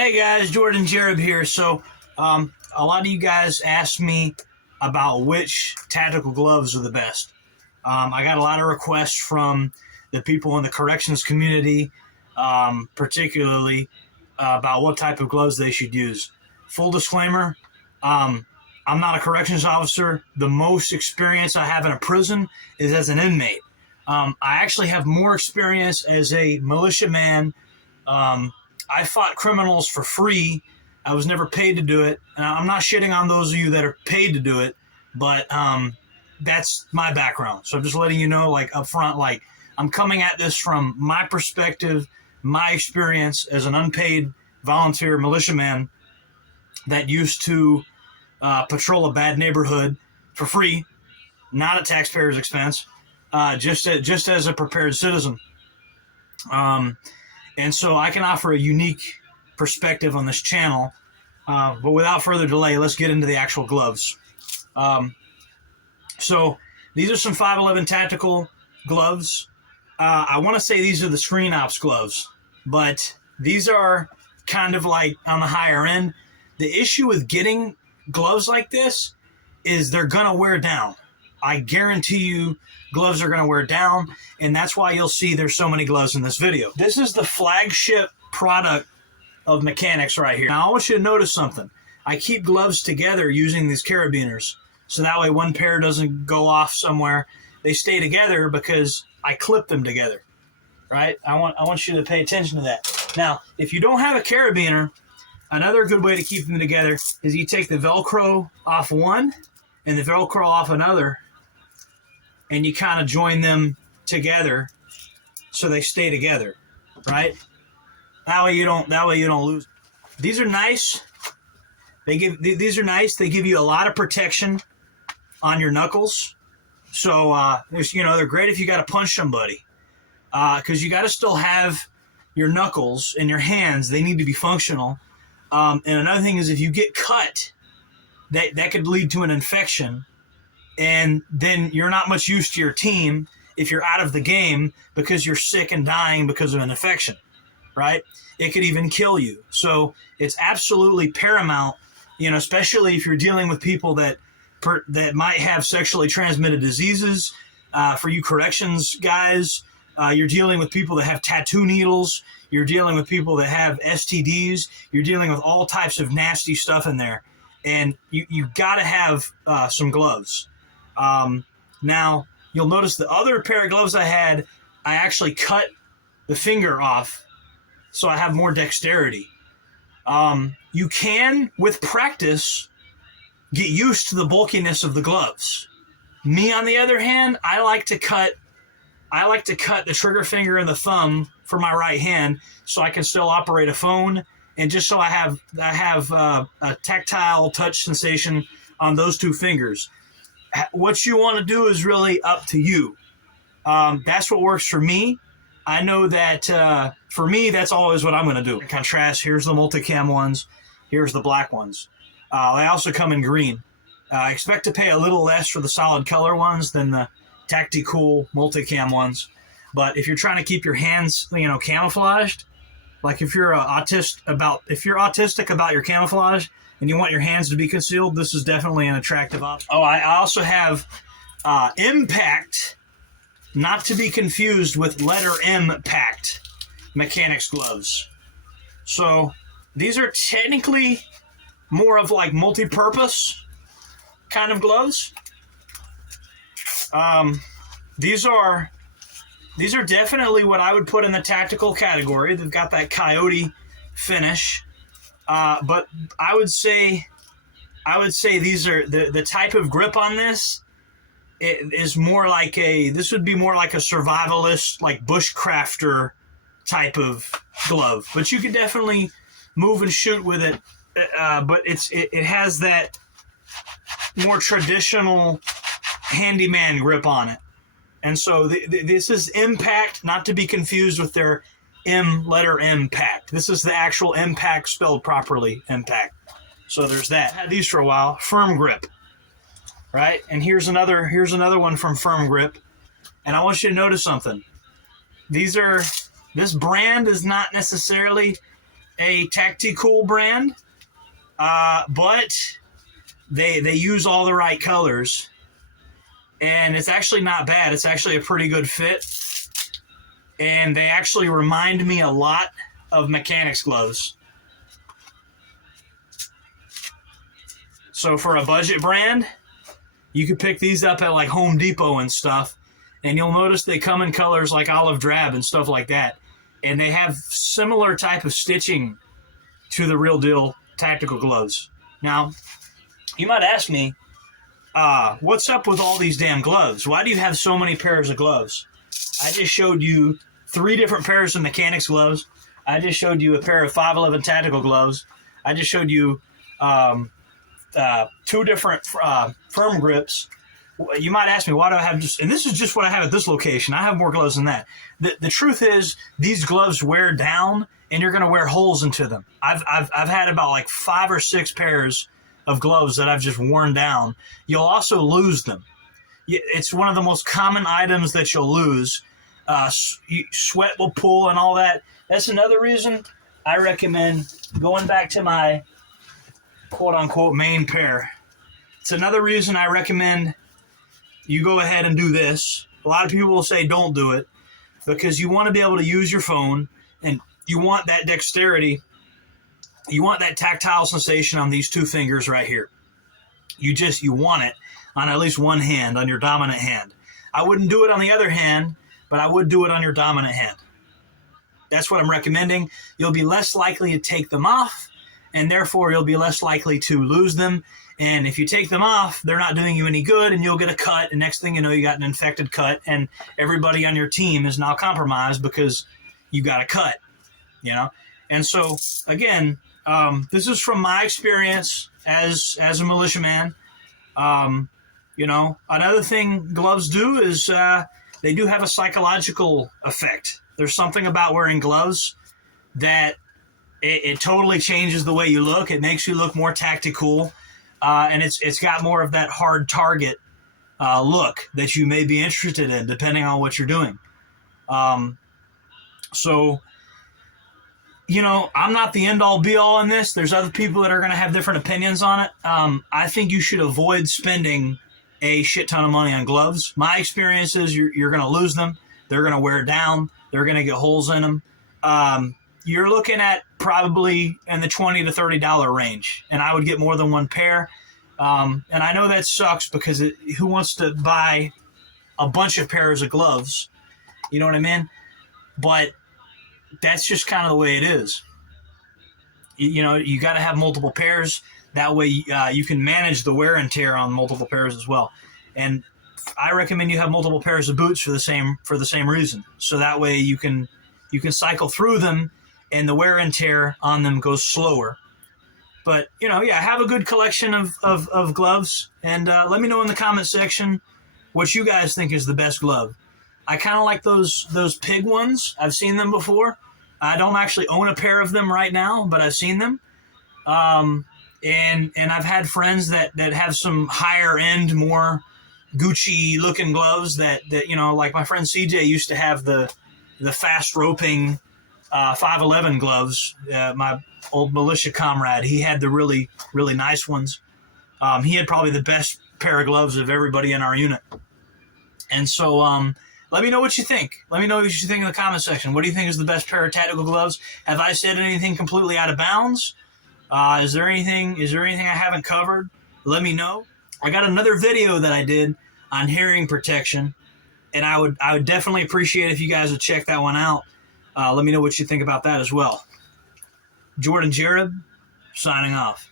Hey guys, Jordan Jareb here. So, a lot of you guys asked me about which tactical gloves are the best. I got a lot of requests from the people in the corrections community, particularly about what type of gloves they should use. Full disclaimer, I'm not a corrections officer. The most experience I have in a prison is as an inmate. I actually have more experience as a militiaman. I fought criminals for free. I was never paid to do it. And I'm not shitting on those of you that are paid to do it, but that's my background. So I'm just letting you know, like, up front, like, I'm coming at this from my perspective, my experience as an unpaid volunteer militiaman that used to patrol a bad neighborhood for free, not at taxpayers' expense, just as a prepared citizen. And so I can offer a unique perspective on this channel. But without further delay, let's get into the actual gloves. So these are some 511 tactical gloves. I want to say these are the screen ops gloves, but these are kind of like on the higher end. The issue with getting gloves like this is they're going to wear down. I guarantee you gloves are going to wear down, and that's why you'll see there's so many gloves in this video. This is the flagship product of Mechanix right here. Now, I want you to notice something. I keep gloves together using these carabiners, so that way one pair doesn't go off somewhere. They stay together because I clip them together, right? I want you to pay attention to that. Now, if you don't have a carabiner, another good way to keep them together is you take the Velcro off one and the Velcro off another, and you kind of join them together so they stay together, right? That way you don't lose. These are nice. These are nice. They give you a lot of protection on your knuckles. So they're great if you got to punch somebody, because you got to still have your knuckles and your hands. They need to be functional. And another thing is, if you get cut, that could lead to an infection. And then you're not much use to your team if you're out of the game because you're sick and dying because of an infection, right? It could even kill you. So it's absolutely paramount, especially if you're dealing with people that might have sexually transmitted diseases. For you corrections guys, you're dealing with people that have tattoo needles. You're dealing with people that have STDs. You're dealing with all types of nasty stuff in there. And you got to have some gloves. Now, you'll notice the other pair of gloves I had, I actually cut the finger off so I have more dexterity. You can, with practice, get used to the bulkiness of the gloves. Me, on the other hand, I like to cut the trigger finger and the thumb for my right hand so I can still operate a phone, and just so I have a tactile touch sensation on those two fingers. What you want to do is really up to you. That's what works for me. I know that for me, that's always what I'm going to do. Contrast, here's the multicam ones. Here's the black ones. They also come in green. I expect to pay a little less for the solid color ones than the tactical multicam ones. But if you're trying to keep your hands, camouflaged, like if you're autistic about your camouflage and you want your hands to be concealed, this is definitely an attractive option. Oh, I also have M-Pact, not to be confused with letter M-Pact Mechanix gloves. So these are technically more of like multi-purpose kind of gloves. These are definitely what I would put in the tactical category. They've got that coyote finish. But I would say these are the type of grip on this. It is more like this would be more like a survivalist, like bushcrafter type of glove. But you could definitely move and shoot with it. But it has that more traditional handyman grip on it. And so this is M-Pact, not to be confused with their letter M-Pact. This is the actual M-Pact spelled properly, M-Pact. So there's that. I had these for a while. Firm grip, right? And here's another one from Firm Grip. And I want you to notice something. This brand is not necessarily a tactical brand, but they use all the right colors, and it's actually not bad. It's actually a pretty good fit, and they actually remind me a lot of Mechanix gloves. So for a budget brand, you could pick these up at like Home Depot and stuff, and you'll notice they come in colors like olive drab and stuff like that, and they have similar type of stitching to the real deal tactical gloves. Now, you might ask me, what's up with all these damn gloves? Why do you have so many pairs of gloves? I just showed you 3 different pairs of Mechanix gloves. I just showed you a pair of 511 tactical gloves. I just showed you 2 different firm grips. You might ask me, why do I have just, and this is just what I have at this location. I have more gloves than that. The truth is, these gloves wear down, and you're going to wear holes into them. I've had about like 5 or 6 pairs of gloves that I've just worn down. You'll also lose them. It's one of the most common items that you'll lose. Sweat will pull and all that. That's another reason I recommend going back to my quote-unquote main pair. It's another reason I recommend you go ahead and do this. A lot of people will say don't do it because you want to be able to use your phone, and you want that dexterity. You want that tactile sensation on these 2 fingers right here. You want it on at least one hand, on your dominant hand. I wouldn't do it on the other hand, but I would do it on your dominant hand. That's what I'm recommending. You'll be less likely to take them off, and therefore you'll be less likely to lose them. And if you take them off, they're not doing you any good, and you'll get a cut, and next thing you know, you got an infected cut, and everybody on your team is now compromised because you got a cut, you know? And so, again, this is from my experience as a militiaman. You know, another thing gloves do is they do have a psychological effect. There's something about wearing gloves that it totally changes the way you look. It makes you look more tactical, and it's got more of that hard target look that you may be interested in, depending on what you're doing. So, you know, I'm not the end-all, be-all in this. There's other people that are going to have different opinions on it. I think you should avoid spending a shit ton of money on gloves. My experience is you're going to lose them. They're going to wear down. They're going to get holes in them. You're looking at probably in the $20 to $30 range, and I would get more than one pair. And I know that sucks because who wants to buy a bunch of pairs of gloves? You know what I mean? But that's just kind of the way it is. You know, you got to have multiple pairs. That way you can manage the wear and tear on multiple pairs as well. And I recommend you have multiple pairs of boots for the same reason. So that way you can cycle through them, and the wear and tear on them goes slower. But, you know, yeah, have a good collection of gloves, and let me know in the comment section what you guys think is the best glove. I kind of like those pig ones. I've seen them before. I don't actually own a pair of them right now, but I've seen them. And I've had friends that have some higher end, more Gucci looking gloves that you know, like my friend CJ used to have the fast roping 511 gloves. My old militia comrade, he had the really, really nice ones. He had probably the best pair of gloves of everybody in our unit. And so let me know what you think. Let me know what you think in the comment section. What do you think is the best pair of tactical gloves? Have I said anything completely out of bounds? Is there anything I haven't covered? Let me know. I got another video that I did on hearing protection, and I would definitely appreciate if you guys would check that one out. Let me know what you think about that as well. Jordan Jared, signing off.